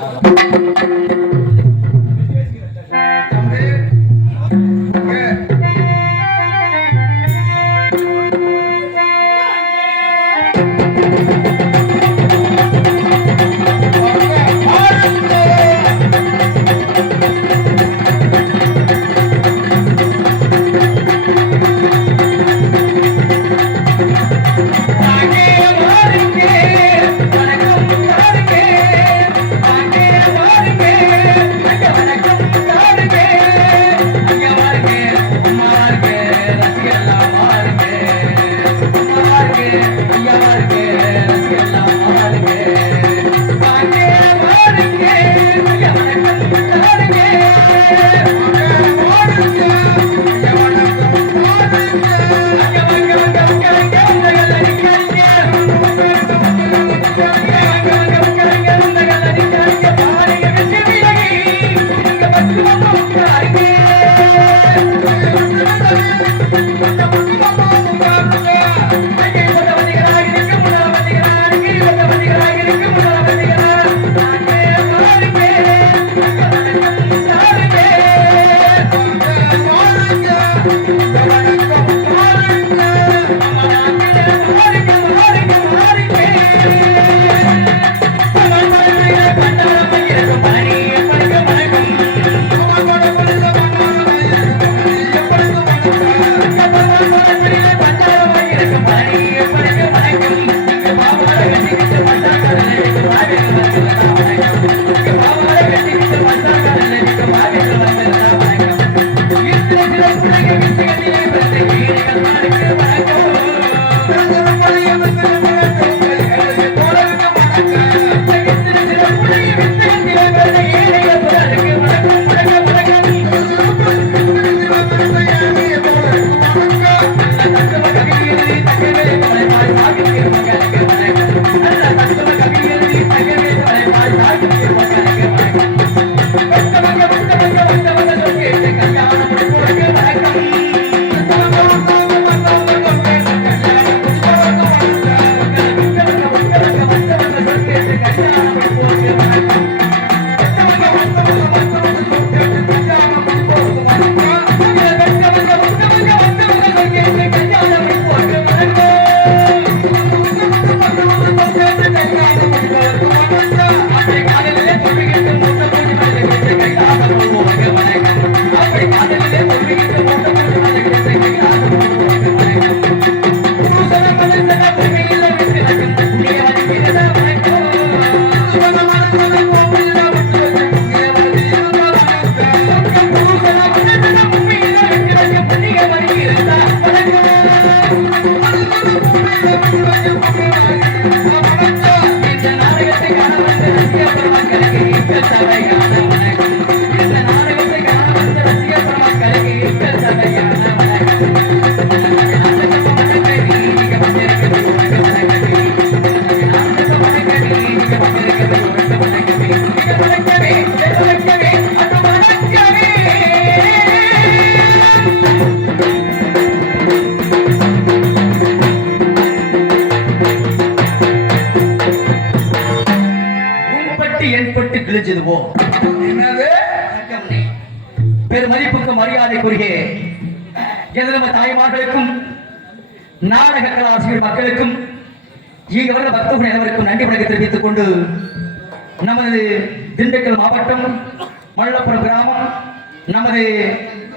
தம்பி,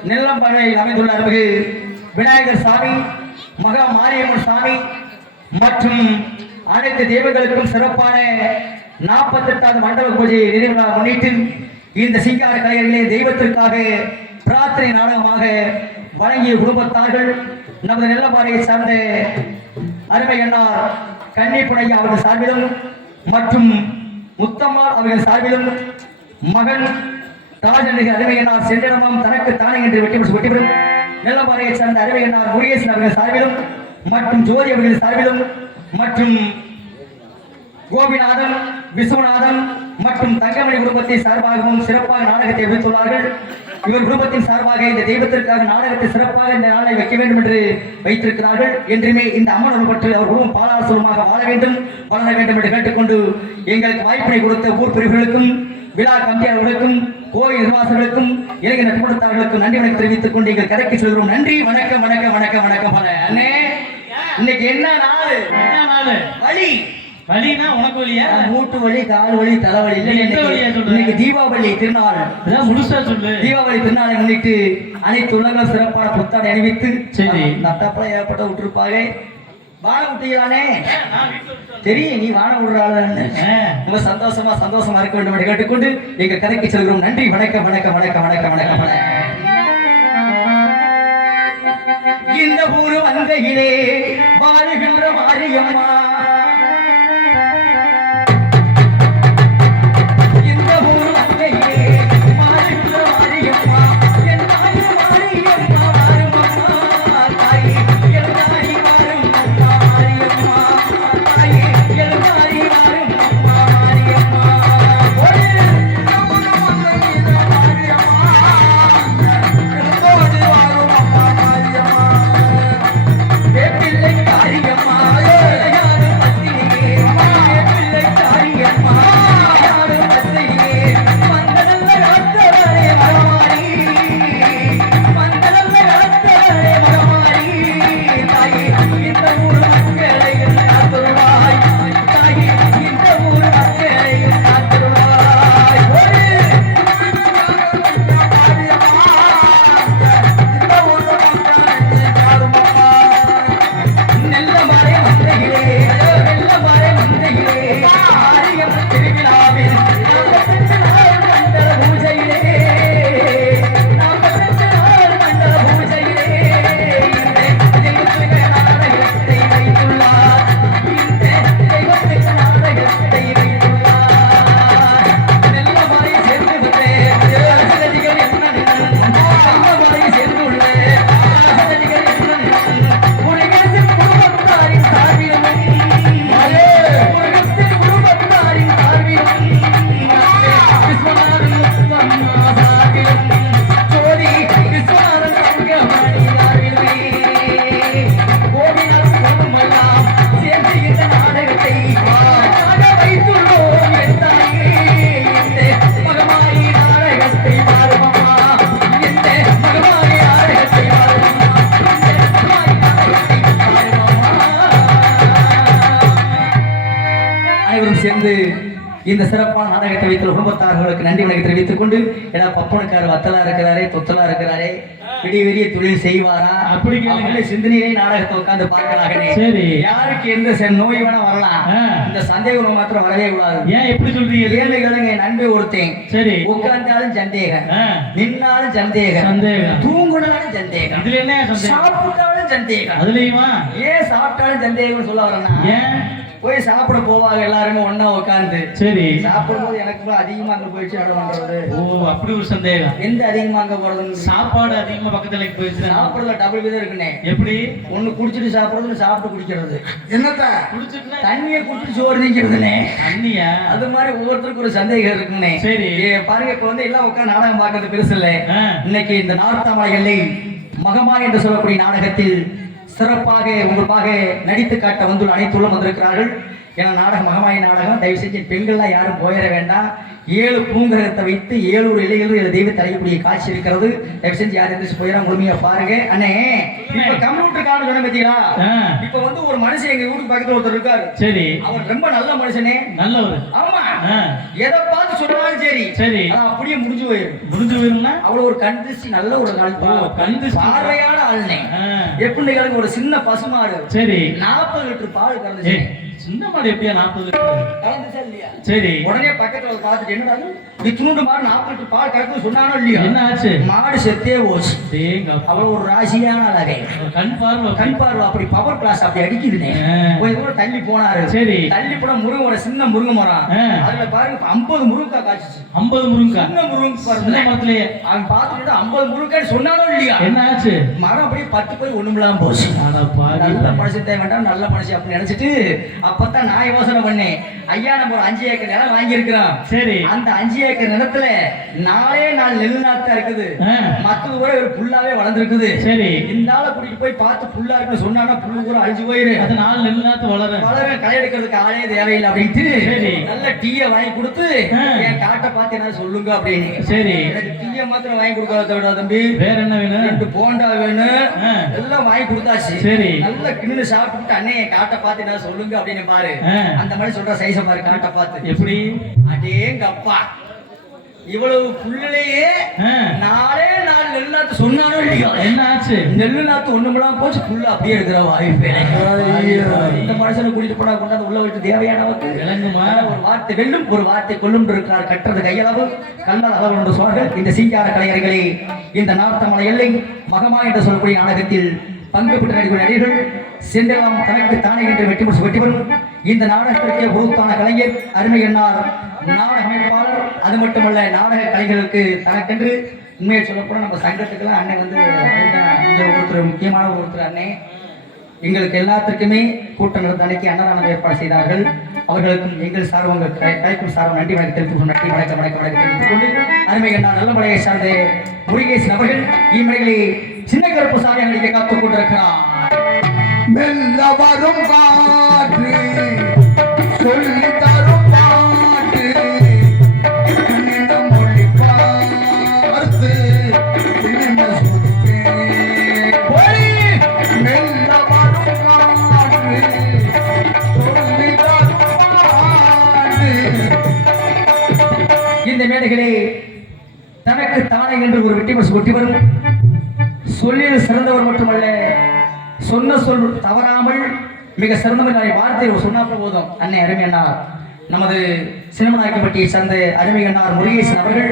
நெல்லம்பாறையில் அமைந்துள்ள அருள்மிகு விநாயகர் சாமி மகா மாரியம்மன் சாமி மற்றும் அனைத்து தெய்வங்களுக்கும் சிறப்பான நாற்பத்தெட்டாவது மண்டல பூஜை நிறைவிழா முன்னிட்டு இந்த சிங்கார கலைஞர்களே தெய்வத்திற்காக பிரார்த்தனை நாடகமாக வழங்கிய குடும்பத்தார்கள் நமது நெல்லம்பாறையை சார்ந்த அருமை அண்ணார் கன்னிப்புனையா அவர்கள் சார்பிலும் மற்றும் முத்தம்மாள் அவர்கள் சார்பிலும் மகன் ராஜநடிகர் அருமையனார் செந்திடமாம் தனக்கு தானே என்று வெட்டி பெற்று வெற்றிபெறும் நெல்லம்பாறையைச் சேர்ந்த அருமையனார் முருகேசன் அவர்கள் சார்பிலும் மற்றும் ஜோதி அவர்கள் சார்பிலும் மற்றும் கோபிநாதன் விஸ்வநாதன் மற்றும் தங்கமணி குடும்பத்தை சார்பாகவும் சிறப்பாக நாடகத்தை வைத்துள்ளார்கள் இவர் குடும்பத்தின் சார்பாக இந்த தெய்வத்திற்காக நாடகத்தை சிறப்பாக இந்த நாளை வைக்க வேண்டும் என்று வைத்திருக்கிறார்கள். என்றுமே இந்த அம்மன் பற்றி அவர் குடும்பம் பாலாசுரமாக வாழ வேண்டும் வளர வேண்டும் என்று கேட்டுக்கொண்டு எங்களுக்கு வாய்ப்பினை கொடுத்த ஊர் பிரிவுகளுக்கும் விழா கம்பியாளர்களுக்கும் கோயில் நிர்வாகர்களுக்கும் இளைஞர் நட்படுத்தார்களுக்கும் நன்றி வணக்கம் தெரிவித்துக் கொண்டு எங்கள் கதைக்கு சொல்கிறோம். நன்றி வணக்கம் வணக்கம் வணக்கம் வணக்கம் பல அண்ணே இன்னைக்கு என்ன நாள்? என்ன நாளு? வழி வலினா உனக்கு வலியா? மூட்டு வலி கால் வலி தலைவலி இன்னைக்கு தீபாவளி திருநாள். முழுசா சொல்லு. தீபாவளி திருநாளை முன்னிட்டு அனைத்து உலகம் சிறப்பான புத்தாடை அணிவித்து சரி. நத்தப்பல ஏற்பட்ட விட்டுருப்பாங்க வாழ விட்டீங்களானே தெரியும் நீ வாழ விடுறாள். ரொம்ப சந்தோஷமா சந்தோஷமா இருக்க வேண்டும் என்று கேட்டுக்கொண்டு எங்க கதைக்கு செல்கிறோம் நன்றி வணக்கம் வணக்கம் வணக்கம் வணக்கம் வணக்கம் வணக்கம். இந்த ஊரு வந்தையிலே வாழுகின்ற மாரியம்மா இந்த சிறப்பான நாடகத்தை வைத்துள்ள குடும்பத்தார்களுக்கு நன்றி வணக்கம் தெரிவித்துக் கொண்டு ஏடா பப்பனுக்கார வத்தலா இருக்கிறாரே தொத்தலா இருக்கிறாரே விடிய விடிய தொழில் செய்வாரா? அப்படி கேளுங்க. அவங்களே சிந்தனையிலே நாடகத்தை உட்கார்ந்து பார்க்கலாகனே. சரி. யாருக்கு எந்த நோய் வேணா வரலாம். இந்த சந்தேகம் மாத்திரம் வரவே கூடாது. ஏன் எப்படி சொல்றீங்க? ஏழைகளுங்க நண்பை ஒருத்தன். சரி. உட்கார்ந்தாலும் சந்தேகம். நின்னாலும் சந்தேகம். சந்தேகம். தூங்குனாலும் சந்தேகம். இதுல என்ன சந்தேகம்? சாப்பிட்டாலும் சந்தேகம். அதுலயுமா? ஏன் சாப்பிட்டாலும் சந்தேகம்னு சொல்ல வரேன்னா ஏன்? போய் சாப்பிட போவாங்க எல்லாருமே ஒண்ணா உட்கார்ந்து சரி. சாப்பிடும்போது எனக்கு கூட அதிகமா அங்க போயிடுச்சு என்ன பண்றது ஓ அப்படி ஒரு சந்தேகம். எந்த அதிகமா அங்க போறதுன்னு சாப்பாடு அதிகமா பக்கத்துல போயிடுச்சு? சாப்பிடுறதுல டபுள் விதம் இருக்குனே எப்படி? ஒண்ணு குடிச்சிட்டு சாப்பிடுறது சாப்பிட்டு குடிக்கிறது. என்னத்த? குடிச்சிட்டுனா தண்ணியை குடிச்சிட்டு சோறு திங்கிறதுனே தண்ணியா? அது மாதிரி ஒவ்வொருத்தருக்கும் ஒரு சந்தேகம் இருக்குன்னே சரி. ஏ, பாருங்க இப்ப வந்து எல்லாம் உட்கார்ந்து நாடகம் பார்க்கறது பெருசு இல்ல. ஆ. இன்னைக்கு இந்த நார்த்தமலை எல்லை மகமா என்று சொல்லக்கூடிய நாடகத்தில் சிறப்பாக உங்களுக்காக நடித்து காட்ட வந்துள்ள அனைத்துள்ளும் வந்திருக்கிறார்கள். ஏன்னா நாடகம் மகமாயி நாடகம் தயவு செஞ்சு பெண்கள்லாம் யாரும் போயிட வேண்டாம். ஏழு பூங்கரத்தை வைத்து ஏழு இலைகளும் ஏழு தெய்வத்தை அடையக்கூடிய காட்சி இருக்கிறது. தயவு செஞ்சு யாரும் எந்திரிச்சு போயிடா முழுமையா பாருங்க. அண்ணே இப்ப கம்ப்யூட்டர் கார்டு சொன்ன பார்த்தீங்களா ஆ, இப்ப வந்து ஒரு மனுஷன் எங்க வீட்டுக்கு பக்கத்துல ஒருத்தர் இருக்காரு. சரி. அவர் ரொம்ப நல்ல மனுஷனே. நல்லவர். ஆமா. எதை பார்த்து சொன்னாலும் சரி. சரி. அப்படியே முடிஞ்சு போயிடும் முடிஞ்சு போயிருந்தா அவ்வளவு ஒரு கண் திருஷ்டி நல்ல ஒரு நாள் ஓ, கண் திருஷ்டி. பார்வையான ஆளுனே. ஆ, எப்படி ஒரு சின்ன பசுமாடு. சரி. நாற்பது லிட்டர் பால் கறந்துச்சு. ஏய், சின்ன மாடு எப்படியா நாற்பது? சரி. உடனே பக்கத்துல பார்த்துட்டு என்னடா இது துணுண்டு மாடு நாற்பது லிட்டர் பால் கறந்து சொன்னானோ இல்லையா? என்ன ஆச்சு மாடு செத்தே போச்சு. அவ்வளவு ஒரு ராசியான அழகை கண் பார்வை கண் பார்வை அப்படி பவர் கிளாஸ் அப்படி அடிக்குதுனே. கொஞ்சம் கூட தள்ளி போனாரு. சரி. தள்ளி போன முருங்கை மரம் சின்ன முருங்கை மரம். அதுல பாருங்க ஐம்பது முருங்கா காய்ச்சிச்சு. ஐம்பது முருங்கா சின்ன முருங்கை சின்ன மரத்திலேயே. அவன் பார்த்துட்டு ஐம்பது முருங்கன்னு சொன்னானோ இல்லையா? என்ன ஆச்சு மரம் அப்படியே பட்டு போய் ஒண்ணுமில்லாம போச்சு. நல்ல மனுஷன் தேவை வேண்டாம் நல்ல மனுஷன் அப்படின்னு நினைச்சிட்டு அப்பதான் நான் யோசனை பண்ணேன். ஐயா நம்ம ஒரு அஞ்சு ஏக்கர் நிலம் வாங்கியிருக்கிறோம். சரி. அந்த அஞ்சு ஏக்கர் நிலத்துல நாலே நாலு நெல் நாத்தா இருக்குது. மத்தது கூட ஒரு புல்லாவே வளர்ந்துருக்குது. சரி. இந்த ஆளை கூட்டிட்டு போய் பார்த்து புல்லா இருக்குன்னு சொன்னானா புல்லு கூட அழிஞ்சு போயிரு அது நாலு நெல் நாத்து வளரும். வளர களை எடுக்கிறதுக்கு ஆளே தேவையில்லை அப்படின்ட்டு. நல்ல டீயை வாங்கி கொடுத்து. என் காட்டை பார்த்து என்ன சொல்லுங்க அப்படின்னு. சரி. எனக்கு டீயை மாத்திரம் வாங்கி கொடுக்காத விட தம்பி. வேற என்ன வேணும்? ரெண்டு போண்டா வேணும். எல்லாம் வாங்கி கொடுத்தாச்சு. சரி. நல்ல கிண்ணு சாப்பிட்டு அண்ணே என் காட்டை பார்த்து என்ன சொல்லுங்க அப்படின்னு பாரு. அந்த மாதிரி சொல்ற சைஸ பாரு காட்டை பார்த்து. எப்படி? அடேங்க அப்பா இவ்வளவு புல்லுலயே ஆ, நாளே நாலு நெல் நாத்து சொன்னானோ இல்லையோ? என்ன ஆச்சு நெல்லு நாத்து ஒண்ணுமெல்லாம் போச்சு புல்லு அப்படியே இருக்கிற வாய்ப்பு இந்த மனுஷனை கூட்டிட்டு போனா கொண்டாந்து உள்ள விட்டு தேவையானவங்க விளங்குமா? ஒரு வார்த்தை வெல்லும் ஒரு வார்த்தை கொல்லும் இருக்கிறார். கட்டுறது கையளவு கல்லால் அளவு என்று சொல்வார்கள் இந்த சீங்கார கலைஞர்களே இந்த நார்த்தமலை எல்லை மகமா என்று சொல்லக்கூடிய நாடகத்தில் பங்கு பெற்ற நடிகர் நடிகர்கள் சென்றெல்லாம் தனக்கு தானே என்று வெற்றி முடிச்சு வெற்றி பெறும் இந்த நாடகத்திற்கே உருத்தான கலைஞர் அருமை என்னார். நாடக அமைப்பாளர் அது மட்டுமல்ல நாடக கலைஞர்களுக்கு தனக்கென்று உண்மையை சொல்லப்போனால் நம்ம சங்கத்துக்கெல்லாம் அண்ணன் வந்து ஒருத்தர் முக்கியமான ஒருத்தர் அண்ணன் எங்களுக்கு எல்லாத்திற்குமே கூட்டம் நடந்த அன்னைக்கு அன்னதானம் ஏற்பாடு செய்தார்கள். அவர்களுக்கும் எங்கள் சார்பு உங்கள் கைக்கும் சார்பு நன்றி வணக்கம் தெரிவித்துக் கொண்டு நன்றி வணக்கம் வணக்கம் வணக்கம் தெரிவித்துக் கொண்டு அருமை அண்ணா நல்ல மலையை சார்ந்த முருகேசன் அவர்கள் இம்மலைகளை சின்ன கருப்பு சாமி அடிக்க காத்துக் கொண்டிருக்கிறார். மெல்ல வரும் இந்த மேடைகளே தனக்கு தானே என்று ஒரு வெட்டி மசு வரும். சொல்லில் சிறந்தவர் மட்டுமல்ல சொன்ன சொல் தவறாமல் மிக சிறந்த வார்த்தை ஒரு சொன்னாப்ப போதும். அன்னை அருமை அண்ணார் நமது சினிமநாயக்கப்பட்டியை சார்ந்த அருமை அண்ணார் முருகேசன் அவர்கள்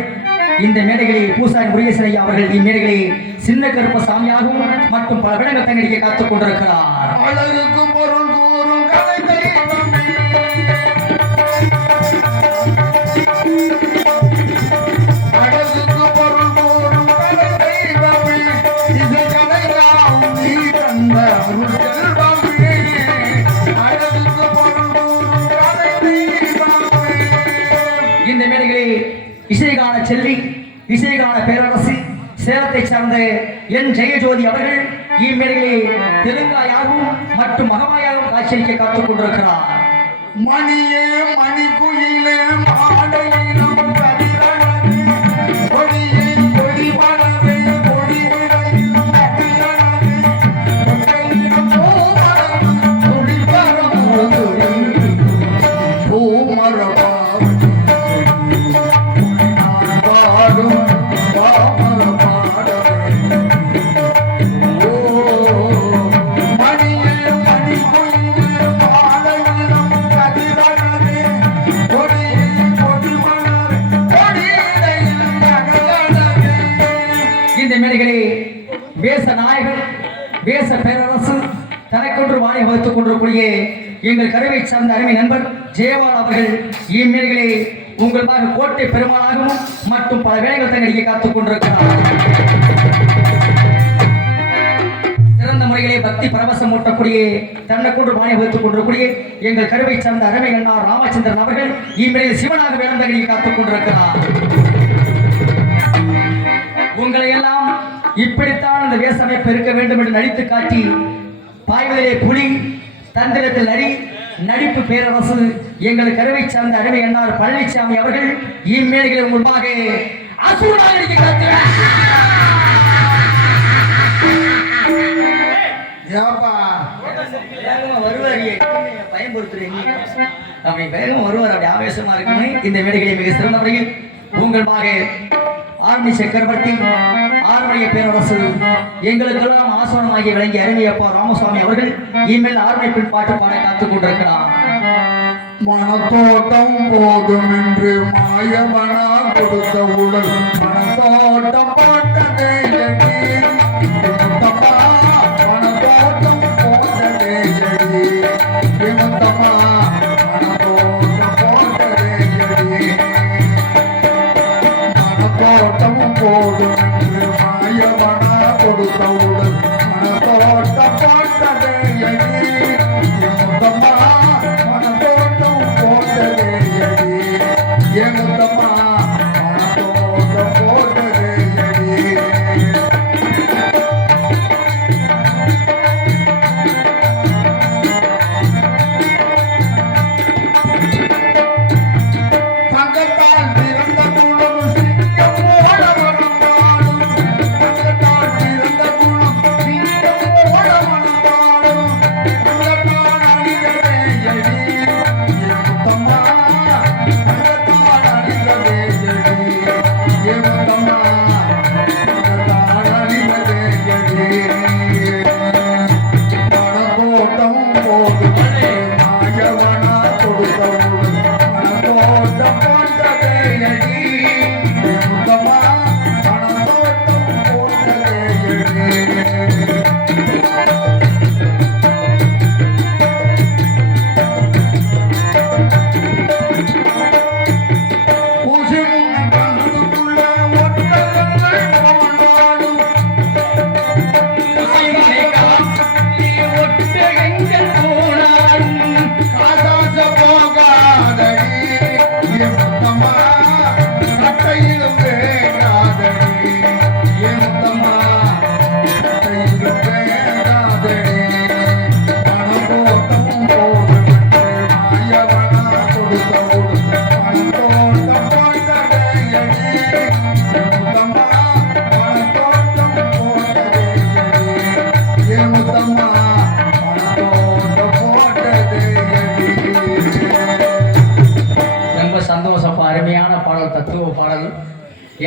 இந்த மேடைகளை பூசாரி முருகேசன் ஐயா அவர்கள் இம்மேடைகளை சின்ன கருப்ப சாமியாகவும் மற்றும் பல விடங்கள் தங்கடிக்க காத்துக் கொண்டிருக்கிறார். பொருள் இசைகான பேரரசு சேலத்தை சார்ந்த என் ஜெயஜோதி அவர்கள் இம்மேடைகளில் தெலுங்காயாகவும் மற்றும் மகமாயாகவும் காட்சியளிக்க காத்துக் கொண்டிருக்கிறார். மணியே மணி குயிலே மாலையிலும் வேச பேரரசு தனக்கொன்று வாணி வகுத்துக் கொண்டிருக்கூடிய எங்கள் கருவை சார்ந்த அருமை நண்பர் ஜெயவால் அவர்கள் இம்மேடைகளில் உங்களுக்காக கோட்டை பெருமாளாகவும் மற்றும் பல வேலைகள் தங்களுக்கு காத்துக் கொண்டிருக்கிறார். சிறந்த முறையிலே பக்தி பரவசம் ஊட்டக்கூடிய தன்னை கொண்டு வாணி வகுத்துக் கொண்டிருக்கூடிய எங்கள் கருவை சார்ந்த அருமை அண்ணா ராமச்சந்திரன் அவர்கள் இம்மேடையில் சிவனாக வேடம் தங்கடிக்க காத்துக் கொண்டிருக்கிறார். உங்களை எல்லாம் இப்படித்தான் அந்த வேசமைப்பு இருக்க வேண்டும் என்று நடித்து காட்டி பாய்வதிலே புலி தந்திரத்தில் நரி நடிப்பு பேரரசு எங்கள் கருவை சார்ந்த அருமை எண்ணார் பழனிசாமி அவர்கள் இம்மேடைகளை முன்பாக அசுரனாக வேகமா அப்படி வேகம் வருவார் அப்படி ஆவேசமா இருக்குமே. இந்த மேடைகளை மிக சிறந்த முறையில் உங்களுக்காக ஆர்மி சக்கரவர்த்தி ஆர்மணிய பேரரசு எங்களுக்கெல்லாம் ஆசனமாகி விளங்கிய அருமையப்பா ராமசுவாமி அவர்கள் இனிமேல் ஆறுமை பின்பாட்டு பாட காத்துக் கொண்டிருக்கிறார். மனத்தோட்டம் போதும் என்று மாயமனா கொடுத்த உடல். மனத்தோட்டம் போட்டதே மனத்தோட்டம் போட்டதே மனத்தோட்டம் போட்டதே மனத்தோட்டம் போதும் மனத்தோட்டம் போட்டதே.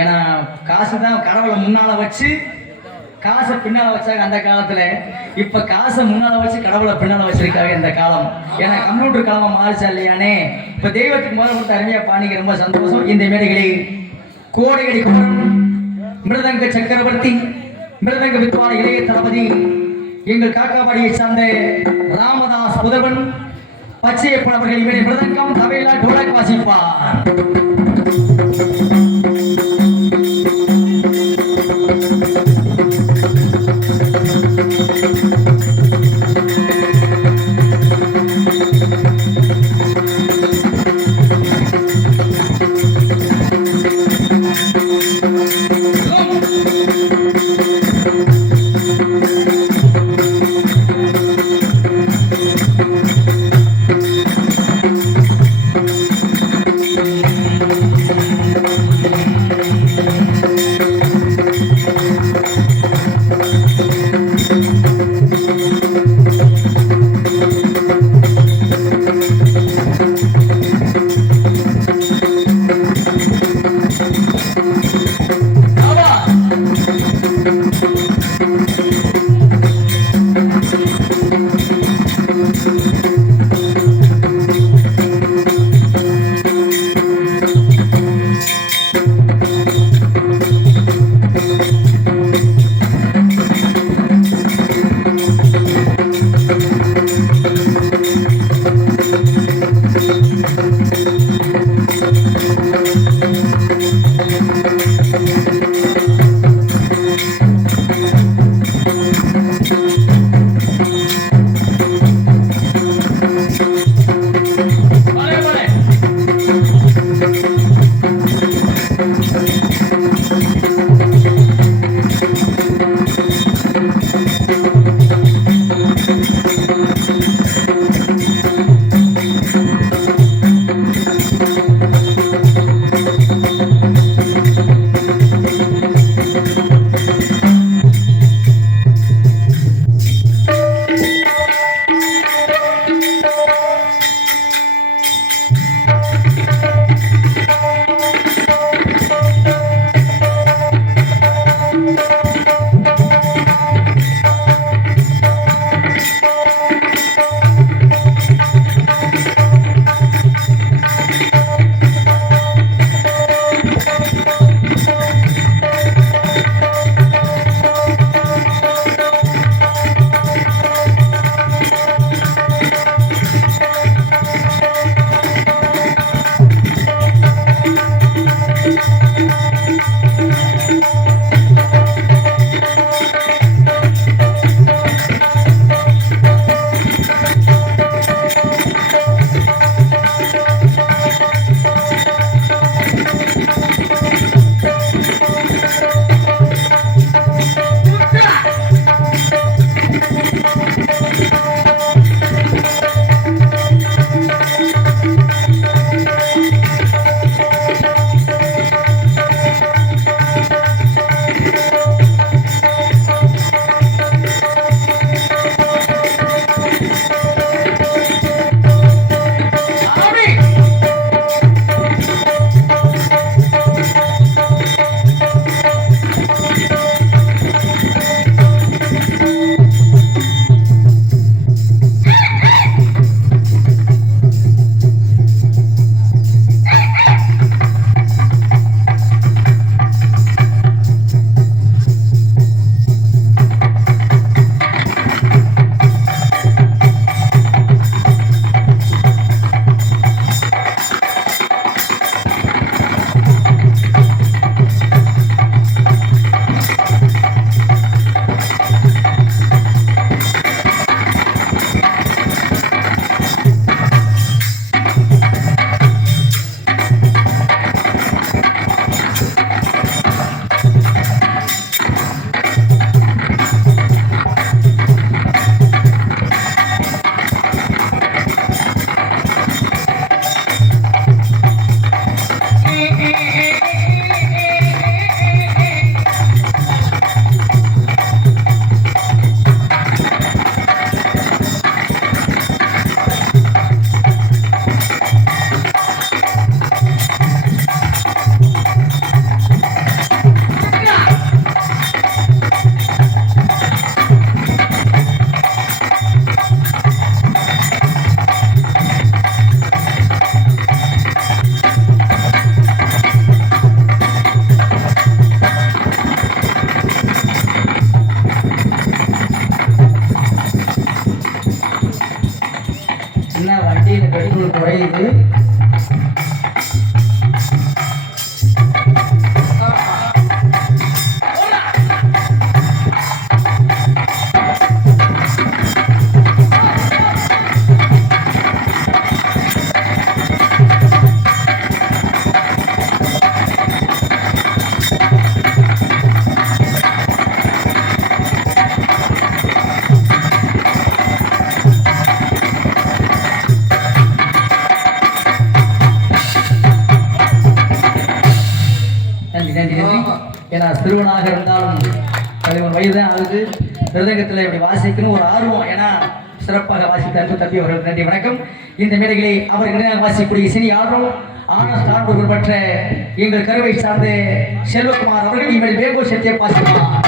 ஏன்னா காசு தான் கடவுளை முன்னால வச்சு காசை பின்னால வச்சாங்க அந்த காலத்துல. இப்ப காசை முன்னால வச்சு கடவுளை பின்னால வச்சிருக்காங்க இந்த காலம். ஏன்னா கம்ப்யூட்டர் காலமா மாறிச்சா இல்லையானே? இப்ப தெய்வத்துக்கு முதல்ல கொடுத்த அருமையா பாணிக்கு ரொம்ப சந்தோஷம். இந்த மேடைகளில் கோடைகளை மிருதங்க சக்கரவர்த்தி மிருதங்க வித்வான இளைய தளபதி எங்கள் காக்காபாடியை சார்ந்த ராமதாஸ் புதவன் பச்சையப்பன் அவர்கள் இவரை மிருதங்கம் தவையில டோலக் வாசிப்பார். மிருதங்கத்தில் இப்படி வாசிக்கணும் ஒரு ஆர்வம். ஏன்னா சிறப்பாக வாசித்த அன்பு தம்பி அவர்கள் நன்றி வணக்கம். இந்த மேடைகளை அவர் இணையாக வாசிக்கக்கூடிய இசை ஆர்வம்? ஆனால் சான்றோர்கள் பெற்ற எங்கள் கருவை சார்ந்த செல்வகுமார் அவர்கள் இவர்கள் வேகோ சத்திய வாசிப்பார்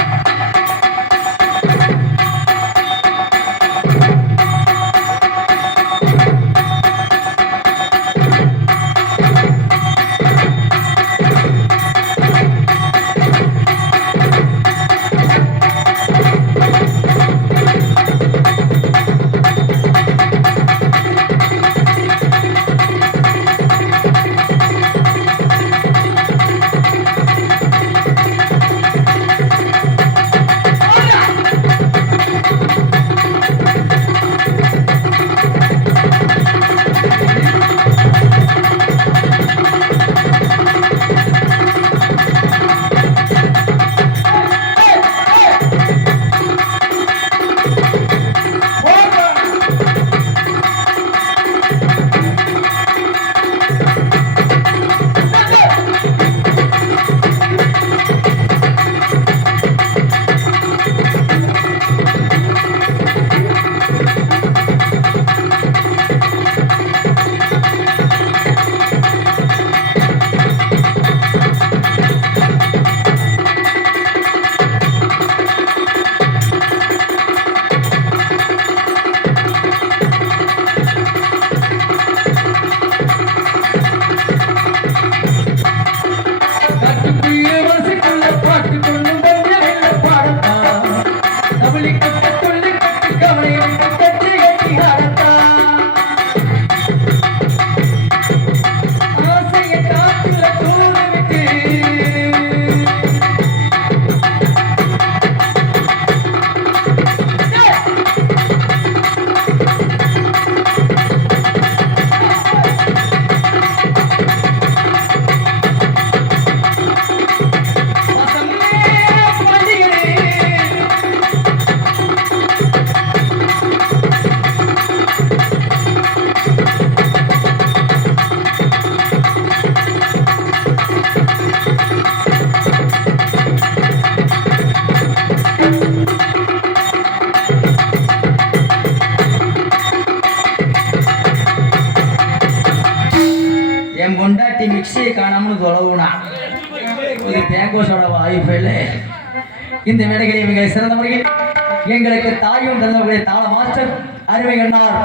தாயும் தந்தவர்களுடைய தாள மாஸ்டர் அருமை என்னார்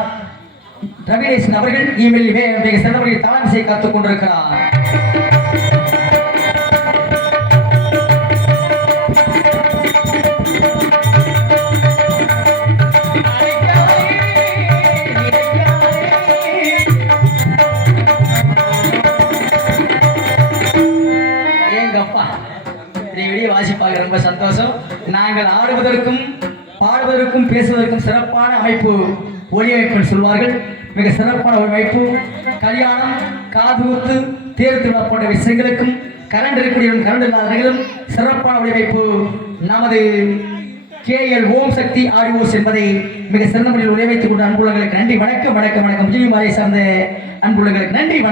ரவிநேசன் அவர்கள் இமெயில் மிக சிறந்தவர்கள் தாளம் இசையை கற்றுக் கொண்டிருக்கிறார். எங்கப்பா ரொம்ப சந்தோஷம். நாங்கள் ஆடுவதற்கும் பாடுவதற்கும் பேசுவதற்கும் சிறப்பான அமைப்பு ஒளி சொல்வார்கள் மிக சிறப்பான ஒரு அமைப்பு. கல்யாணம் காதுகுத்து தேர் திருவிழா போன்ற விஷயங்களுக்கும் கரண்ட் இருக்கக்கூடிய கரண்ட் இல்லாதவர்களும் சிறப்பான வடிவமைப்பு நமது K L Om Sakthi audios என்பதை மிக சிறந்த முறையில் உரைவைத்துக் கொண்ட அன்புள்ளங்களுக்கு நன்றி. வணக்கம் வணக்கம் வணக்கம். ஜிவி மாலை சார்ந்த அன்புள்ளங்களுக்கு நன்றி. வணக்கம்.